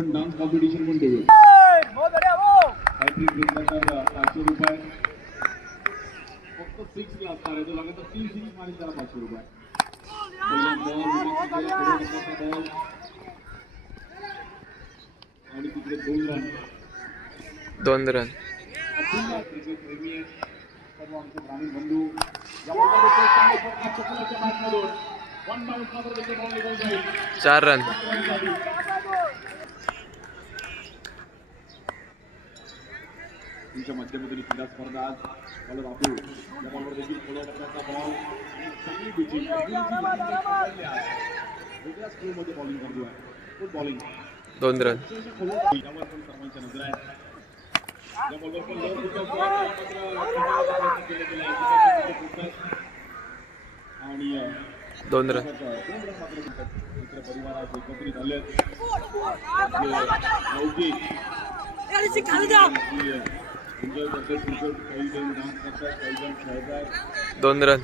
आपण dance competition पण ठेवूया पाचशे रुपये. फक्त सिक्स ला असणार आहे. तो लागेल तर तीन सिक्स मारेल त्याला पाचशे रुपये. पहिला ball, विकेट तिकडे, पुढे टप्प्याचा ball. आणि तिकडे दोन रन दोन रन अतुल्य क्रिकेट प्रेमी आहेत. सर्व आमचे ग्रामीण बंधू. या बॉलला देखील चांगले फटका चकुलाच्या बॅटमधून वन बाउन्स मात्र देखील बॉल निघून जाईल चार रन तुमच्या मध्यमधील क्रीडा स्पर्धा आज बॉलर बापू या बॉलवर देखील थोड्या टप्प्याचा बॉल चांगली पिचिंग बॉलिंग करतोय गुड बॉलिंग दोन रन यावर पण सर्वांच्या नजर आहे पण आहे. फुटतात. आणि दोन रन. दोन रन मात्र मिळतात. मित्र परिवार आज एकत्रित आले लौकिक एन्जॉय करतात क्रिकेट काही जण डान्स करतात काही जण खेळतात दोन रन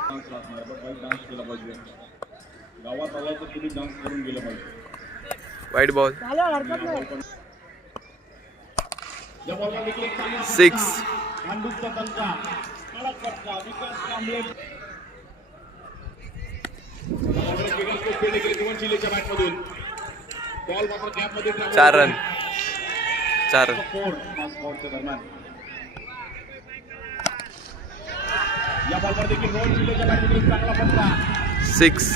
डान्स राहणार पण काही डान्स केला पाहिजे गावात आला तर तुम्ही डान्स करून गेलं पाहिजे वाईट बॉल सिक्स चार रन चार. सिक्स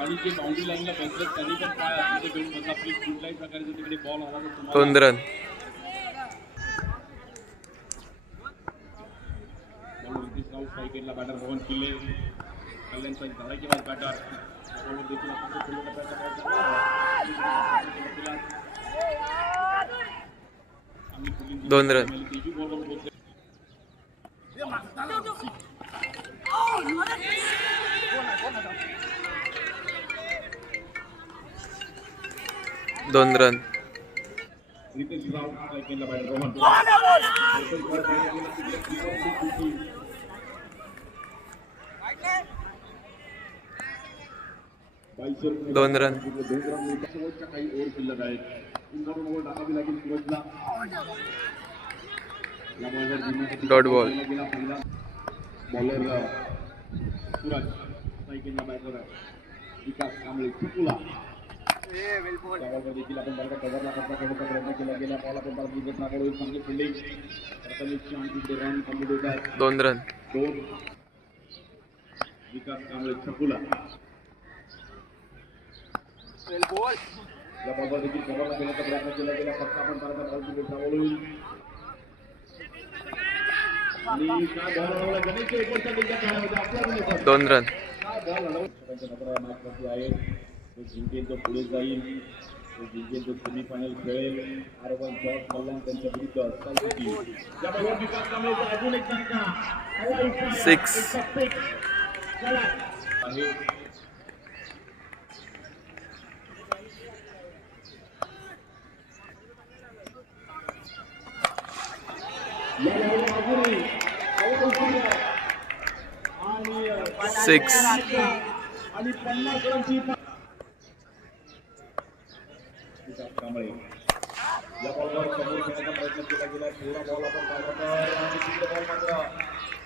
आणि जे बाउंड्री लाईनला बसलेत. त्यांनी पण पाय आतमध्ये घेऊन बसा प्लीज कुठल्याही प्रकारचे तिकडे बॉल आला तर तुम्हाला दोन रन बॅटर रोहन किल्ले. धडाकेबाज बॅटर देखील आपण प्रयत्न दोन रन. दोन रन रितेश रोहन रितेश राऊत साईकेडला तिकडे keeper खूप दुखी. बाईसशे रुपये. दोन रन तिकडे दोन रन मिळतात. शेवटच्या काही ओव्हर शिल्लक आहेत इनबॉर्डर ओव्हर टाकावी लागेल सूरजला या बॉलवर जिंकण्यासाठी Dot ball. पहिला गेला पहिला बॉलर सूरज सायकलला बॅटर आहे विकास कांबळे चुकुला त्या बॉलवर देखील आपण बरं कव्हरला करता करण्याचा प्रयत्न केला गेला बॉल आपण परत विकेट नाकडून चांगली फिल्डिंग प्रथमेशची आणखी ते रन कंप्लीट होत आहेत दोन रन दोन विकास कांबळे चकुला या बॉलवर देखील घेण्याचा प्रयत्न केला गेला फक्त आपण होईल आणि काय बॉल एक दोन रन काय बॉल आहे तो जिंकेल तो पुढे जाईल तो जिंकेल तो सेमी फायनल खेळेल आर वन जॉर्ज कल्याण त्यांच्या विरुद्ध साऊथची या बॉलवर विकास कांबळेचा अजून एक दणका हवा इच्छा Six. आहे या बॉलवर अजूनही हवा उचलली आहे. आणि अ, Six. आणि पन्नास रनची विकास कांबळे या बॉलवर समोर घेण्याचा प्रयत्न केला गेला थोडा बॉल आपण पाहिला तर आणि तिकडे बॉल मात्र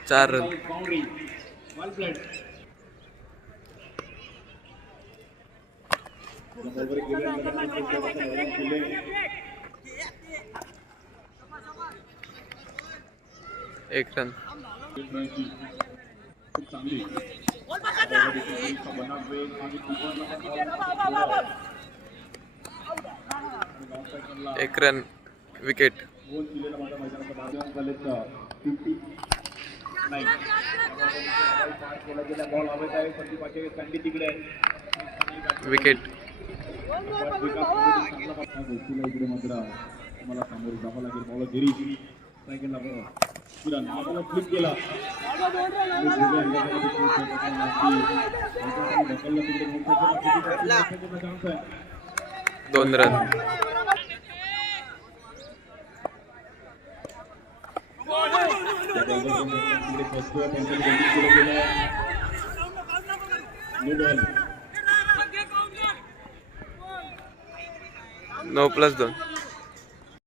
चार रन. एक रन. एक रन बॉल विकेट नाही केला बॉल तिकडे विकेट मात्र तुम्हाला सामोरे जावं लागेल फ्लिप केला. दोन रन. नऊ प्लस दोन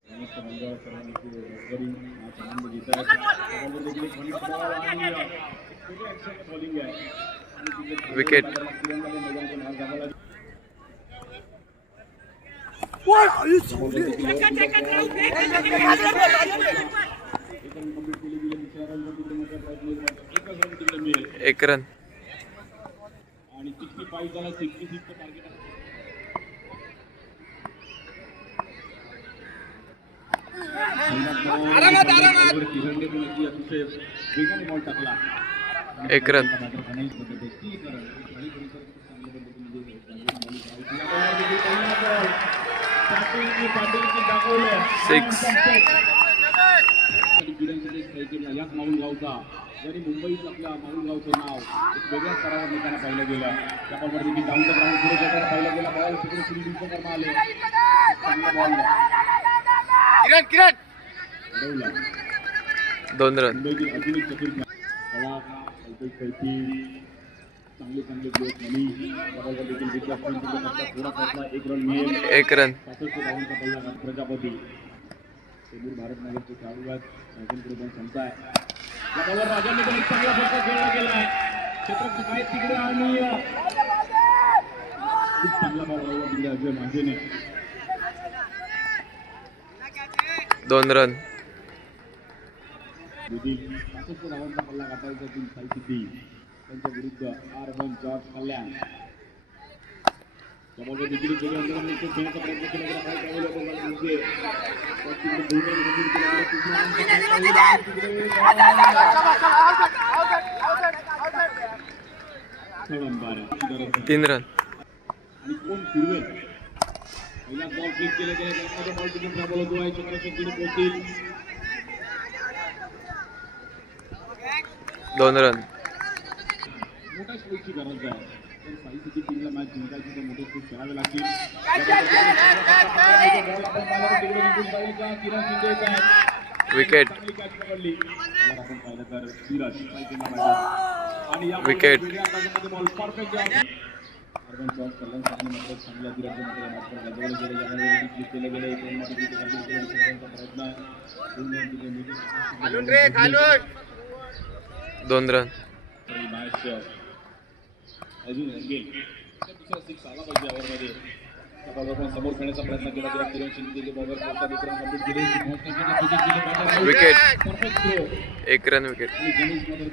समस्त बंगाल सर्वांची रसभरी हा आनंद घेत आहेत त्याबरोबर देखील एक फंड बॉल आणि अ, एक वेगळ्या action bowling आहे आणि तिकडे Wicket. तिरंदाजी मैदानाचं नाव दाबायला एक रन कंप्लीट केली गेली दुसऱ्या रन तिकडे मोठा प्रयत्न एकच रन तिकडे मिळेल एक रन आणि सिक्स्टी फाईव्ह विकेट एक रन टार्गेट तिरंगे पण अगदी अतिशय वेगाने बॉल टाकला एक रन. Six. याच माऊल गावचा जरी मुंबईत आपल्या माऊल गावचं नाव एक वेगळ्या स्तरावर नेताना पाहिलं गेलं त्याबरोबर देखील डाऊन द ग्राउंड पुढे जाताना पाहिलं गेला बॉल तिकडे फिल्डिंगचं करमा आले चांगला बॉल अडवला दोन रन. मुंबईची अजून एक चतुर कला अल्पेश कैफी चांगले चांगले प्लेयर त्याबरोबर देखील थोडा एक रन मिळेल. एक रन सातशे धावांचा पहिला प्रजापती. शेबूर भारतनगरचे खेळाडू आहेत राजनकडे पण क्षमता आहे या बॉलवर राजांनी पण एक चांगला फटका खेळला गेला आहे क्षेत्रात काय तिकडे आणि खूप चांगला बॉल लावला तिकडे अजय माझेने. दोन रन मोदी सातशे धावांचा पल्ला गाठायचा टीम साई सिद्धी त्यांच्या विरुद्ध आर वन जॉर्ज कल्याण त्यामुळे देखील गेले अंदरमध्ये खेळण्याचा प्रयत्न केला गेला काय त्यावेळी आपण मला म्हणजे त्या तिकडे दोन रन मंजूर केले गेले. तिसरा अंक खेळता येईल आणि तिकडे थर्ड अंपायर आहे. गरज नाही. तीन रन आणि कोण फिरवेल पहिला बॉल फ्लिक केले गेले त्यामध्ये बॉल तिकडून ट्रॅव्हल होतो आहे चंद्रशेट्टीने पोहोचतील दोन रन मोठ्या स्ट्रोकची गरज आहे तर साई सिटी टीमला मॅच जिंकायची तर मोठे स्ट्रोक करावे लागतील बॉल आपण पाहिला तर तिकडे निघून जाईल का दोन रन. विकेट विकेट चांगली कॅच पकडली प्रयत्न दोन रन. विकेट समोर खेळण्याचा प्रयत्न एक रन विकेट चार रन मात्र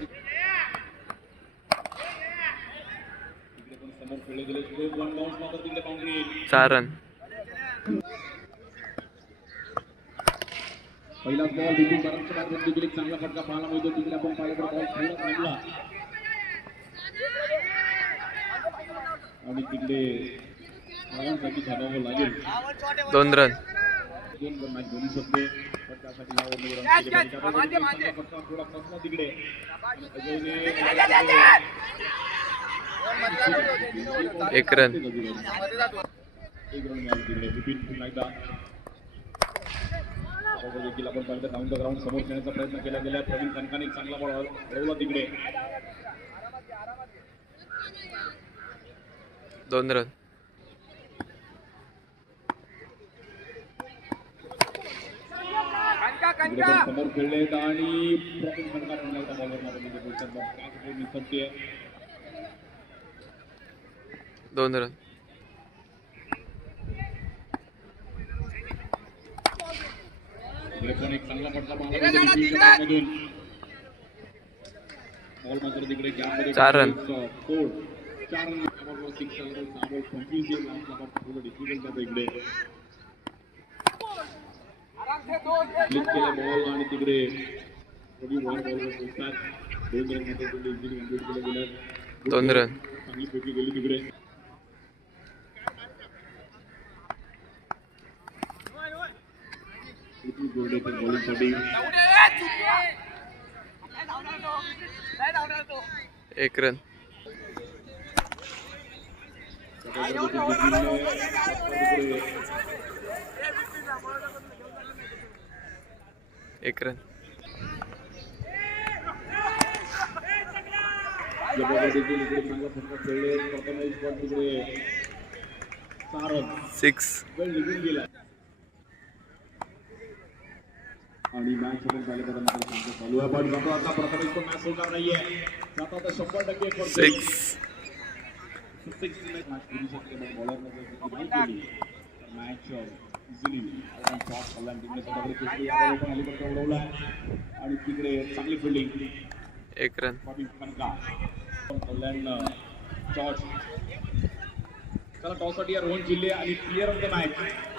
तिकडे पण समोर खेळले गेले तिकडे वन बाउन्स मात्र तिकडे बाउंड्री चार रन पहिला बॉल बाजूने देखील एक चांगला फटका पाहायला मिळतो. तिकडे आपण पाहिलं तर बॉल थोडा थांबला आणि तिकडे धावांसाठी थांबावं लागेल. दोन रन दोन रन मॅच बनू शकते. फटका थोडा तिकडे. अजयने एक रन एक रन तिकडे. बिपिन पुन्हा एकदा. त्याबरोबर देखील आपण पाहिलं डाऊन द ग्राउंड समोर खेळण्याचा प्रयत्न केला गेला प्रवीण कनकाने चांगला बॉल हरवला तिकडे. दोन रन समोर खेळलेत आणि प्रवीण कनका बॉलवर मारून निसटते दोन रन पण एक चांगला फटका. बॉल मात्र तिकडे गॅपमध्ये चार रन. चार सिक्स डिफिकल्ट इकडे. क्लिक केला बॉल आणि तिकडे कधी वन बॉलवर पोहोचतात. दोन रनमध्ये तिकडे इझिली कंप्लीट केलं गेलं. दोन रन चांगली फेकी गेली तिकडे. सुप्रीम गोर्डेकर बॉलिंगसाठी एक रन एक रन सिक्स आणि मॅच मात्र सांगतो. चालू आहे. पण जातो आता. प्रथमेश पण मॅच सोडणार नाहीये. जातो आता शंभर टक्के. सिक्स टीमला मॅच फिरू शकते. पण बॉलरने केली तर मॅच इझिली शॉट स्वतःकडे खेचली पण अलीकडे उडवला आणि तिकडे चांगली फिल्डिंग एक रन कल्याण जॉर्ज चला टॉससाठी या रोहन जिल्हे आणि क्लिअर ऑफ द मॅच